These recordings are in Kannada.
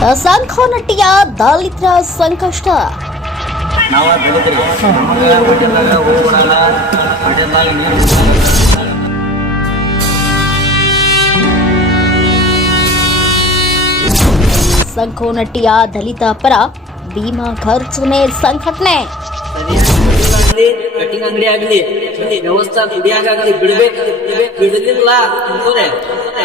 ಸಂಖನಟ್ಟಿಯ ದಲಿತರ ಸಂಕಷ್ಟ. ನಾವ ಬೆಳಿತೀರಿ ನಮಗೆ ಹೋಟೆಲ್ದಾಗ ಹೋಗ್ಬಿಡಲ್ಲ. ಹೋಟೆಲ್ದಾಗ ನೀರು ದಲಿತ ಪರ ಭೀಮಾ ಖರ್ಚುನೆ ಸಂಘಟನೆ. ಕಟಿಂಗ್ ಅಂಗಡಿ ಆಗಲಿ ಅಲ್ಲಿ ವ್ಯವಸ್ಥೆ ದುಡಿಯಾಗಲಿ ಬಿಡ್ಬೇಕು ಬಿಡಲಿಲ್ಲ ಅಂತಂದ್ರೆ ಅಂದ್ರೆ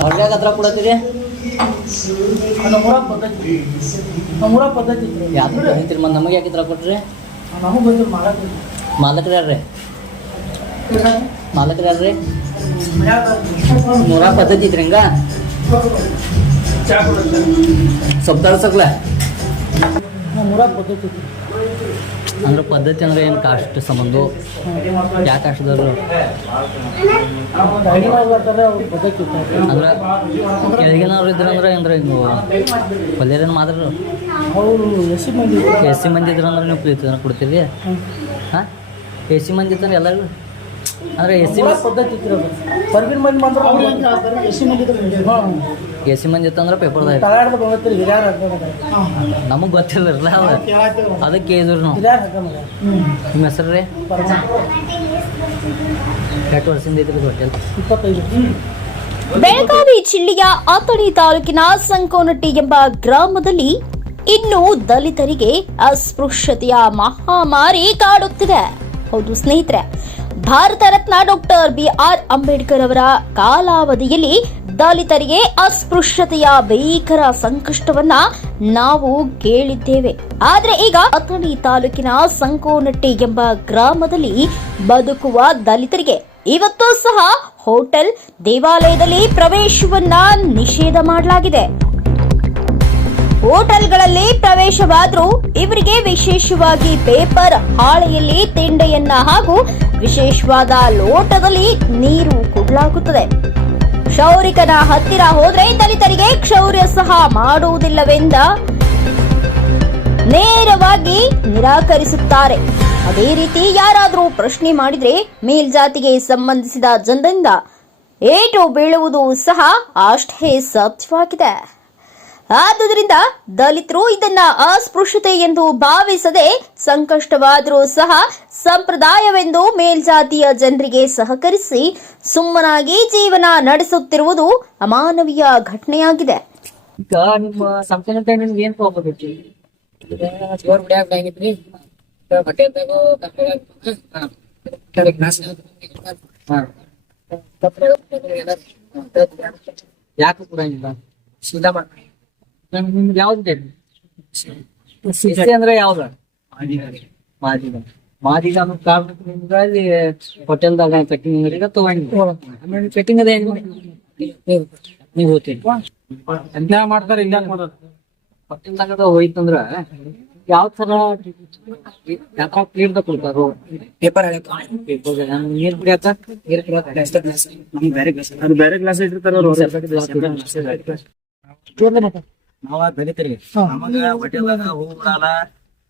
ಅವ್ರಿಗೆ ಹತ್ರ ಕೊಡತ್ತೀರಿ ನಮ್ಮೂರ ಪದ್ಧತಿ ನಮ್ಮೂರ ಪದ್ಧತಿ ಐತ್ರಿ ಯಾತ್ರ ಹೇಳ್ತೀರಿ ಮತ್ತೆ ನಮಗೆ ಯಾಕೆ ಹತ್ರ ಕೊಟ್ರಿ ನಮಗೂ ಬಂದ್ರು ಮಾಡಕ್ಕೆ ಮಾಲಕ್ರು ಯಾರ್ರಿ ಮಾಲಕ್ರು ಯಾರ್ರಿ ಮನ್ಯಾಗ ನೂರ ಪದ್ಧತಿ ಐತ್ರಿ ಹಿಂಗ ಸ್ವಲ್ಪ ತರ್ಸಕ್ಲ ನಮ್ಮೂರ ಪದ್ಧತಿ ಐತ್ರಿ ಅಂದ್ರೆ ಪದ್ಧತಿ ಅಂದ್ರೆ ಏನು ಕಾಸ್ಟ್ ಸಂಬಂಧ? ಯಾವ ಕಾಸ್ಟ್ದವ್ರು? ಅಂದ್ರೆ ಕೆಳಗಿನವ್ರು ಇದ್ರ ಅಂದ್ರೆ ಅಂದ್ರೆ ನೀವು ಪಲ್ಯರೇನು ಮಾತ್ರ ಎಸಿ ಸಿ ಮಂದಿ ಇದ್ರ. ಅಂದ್ರೆ ನೀವು ಪ್ರೀತಿ ಕೊಡ್ತೀರಿ? ಹಾಂ? ಎ ಸಿ ಮಂದಿ ಇದ್ರೆ ಎಲ್ಲರೂ ಅಂದ್ರೆ ಎಸ್ ಸಿ ಪದ್ಧತಿ ಹೊರಗಿನ ಮಂದಿ ಬಂದ್ರೆ ಎಸಿ ಮಂದಿ ಇದ್ರೆ ಹಾಂ ಎಸ್ ಸಿ ಮಂದಿ ಇತ್ತಂದ್ರೆ ಪೇಪರ್ದಾಗ ನಮಗ್ ಗೊತ್ತಿಲ್ಲ ನಮಗೆ ಗೊತ್ತಿಲ್ಲರಲ್ಲ ಅದಕ್ಕೆ ನಾವು ಹಿರಿಯರ್ ನಿಮ್ಮ ಹೆಸರು ರೀ? ಎಷ್ಟು ವರ್ಷದಿಂದ ಐತ್ರಿ ಹೋಟೆಲ್ ಇಪ್ಪತ್ತೈದು. ಬೆಳಗಾವಿ ಜಿಲ್ಲೆಯ ಅಥಣಿ ತಾಲೂಕಿನ ಸಂಕೋನಟ್ಟಿ ಎಂಬ ಗ್ರಾಮದಲ್ಲಿ ಇನ್ನು ದಲಿತರಿಗೆ ಅಸ್ಪೃಶ್ಯತೆಯ ಮಹಾಮಾರಿ ಕಾಡುತ್ತಿದೆ. ಹೌದು ಸ್ನೇಹಿತರೆ Bharat Ratna doctor B R Ambedkar ಅವರ ಕಾಲಾವಧಿಯಲ್ಲಿ ದಲಿತರಿಗೆ ಅಸ್ಪೃಶ್ಯತೆಯ ಭೀಕರ ಸಂಕಷ್ಟವನ್ನ ನಾವು ಕೇಳಿದ್ದೇವೆ. ಆದ್ರೆ ಈಗ ಅಥಣಿ ತಾಲೂಕಿನ ಸಂಕೋನಟ್ಟಿ ಎಂಬ ಗ್ರಾಮದಲ್ಲಿ ಬದುಕುವ ದಲಿತರಿಗೆ ಇವತ್ತು ಸಹ ಹೋಟೆಲ್ ದೇವಾಲಯದಲ್ಲಿ ಪ್ರವೇಶವನ್ನ ನಿಷೇಧ ಮಾಡಲಾಗಿದೆ. ಹೋಟೆಲ್ಗಳಲ್ಲಿ ಪ್ರವೇಶವಾದ್ರೂ ಇವರಿಗೆ ವಿಶೇಷವಾಗಿ ಪೇಪರ್, ಹಾಳೆಯಲ್ಲಿ ತಿಂಡೆಯನ್ನ ಹಾಗೂ ವಿಶೇಷವಾದ ಲೋಟದಲ್ಲಿ ನೀರು ಕೊಡಲಾಗುತ್ತದೆ. ಕ್ಷೌರಿಕನ ಹತ್ತಿರ ಹೋದ್ರೆ ದಲಿತರಿಗೆ ಕ್ಷೌರ್ಯ ಸಹ ಮಾಡುವುದಿಲ್ಲವೆಂದ ನೇರವಾಗಿ ನಿರಾಕರಿಸುತ್ತಾರೆ. ಅದೇ ರೀತಿ ಯಾರಾದರೂ ಪ್ರಶ್ನೆ ಮಾಡಿದ್ರೆ ಮೇಲ್ಜಾತಿಗೆ ಸಂಬಂಧಿಸಿದ ಜನರಿಂದ ಏಟು ಬೀಳುವುದು ಸಹ ಅಷ್ಟೇ ಸತ್ಯವಾಗಿದೆ ಆದುದರಿಂದ ದಲಿತರು ಇದನ್ನ ಅಸ್ಪೃಶ್ಯತೆ ಎಂದು ಭಾವಿಸದೆ ಸಂಕಷ್ಟವಾದರೂ ಸಹ ಸಂಪ್ರದಾಯವೆಂದು ಮೇಲ್ಜಾತಿಯ ಜನರಿಗೆ ಸಹಕರಿಸಿ ಸುಮ್ಮನಾಗಿ ಜೀವನ ನಡೆಸುತ್ತಿರುವುದು ಅಮಾನವೀಯ ಘಟನೆಯಾಗಿದೆ. ಯಾಕೆ ಸೀದಾ ಮಾಡಿ ನಿಮ್ಗೆ ಯಾವ್ದು ಬೇಕು ಅಂದ್ರೆ ಯಾವ್ದು? ಮಾದಿಗ. ಮಾದಿಗ ಅನ್ನೋ ಕಾರಣಕ್ಕೆ ನಿಮ್ಗೆ ಅಲ್ಲಿ ಹೋಟೆಲ್ದಾಗ ಕಟ್ಟಿಂಗ್ ಅಂಗಡಿಗೆ ತಗೊಂಡಿಲ್ಲ ಆಮೇಲೆ ಕಟ್ಟಿಂಗ್ ಅದೇ ನೀವು ಹೋಗ್ತೀರಿ. ಎಂತ ಮಾಡ್ತಾರೆ ಇಲ್ಲ ಮಾಡೋದು ಹೋಟೆಲ್ದಾಗ ಹೋಯ್ತಂದ್ರ ಯಾವ ತರ ಯಾಕ ಕ್ಲೀನ್ ಕೊಡ್ತಾರೋ? ಪೇಪರ್ ನೀರ್ ಕುಡಿಯಾಕ ನೀರ್ ನಮ್ಗೆ ಬೇರೆ ಕ್ಲಾಸ್ ಇಟ್ಟಿರ್ತಾರೆ ನಾವ ಬೆಳಿತೀರಿ ನಮಗ ಹೋಟೆಲ್ದಾಗ ಬಿಡಲ್ಲ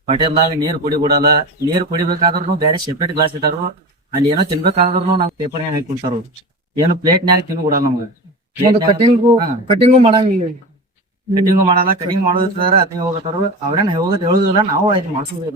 ಹೋಟೆಲ್ದಾಗ ನೀರ್ ಕುಡಿಬಿಡಲ್ಲ ನೀರ್ ಕುಡಿಬೇಕಾದ್ರೂ ಬೇರೆ ಸೆಪರೇಟ್ ಗ್ಲಾಸ್ ಇಟ್ಟಾರು. ಅಲ್ಲಿ ಏನೋ ತಿನ್ಬೇಕಾದ್ರೂ ನಾವು ಪೇಪರ್ ಹಾಕಿ ಕೊಡ್ತಾರ. ಏನು ಪ್ಲೇಟ್ನ್ಯಾಗ ತಿನ್ ಬಿಡಲ್ಲ ನಮ್ಗ. ಕಟಿಂಗು ಕಟಿಂಗು ಮಾಡಂಗಿಲ್ಲ ಕಟಿಂಗ್ ಮಾಡಲ್ಲ ಕಟಿಂಗ್ ಮಾಡೋದ್ರ ಅದೇ ಹೋಗತ್ತಾರ. ಅವ್ರೇನ್ ಹೋಗೋದ್ ಹೇಳುದಿಲ್ಲ ನಾವು ಆಯ್ತು ಮಾಡ್ಸೋದಿಲ್ಲ.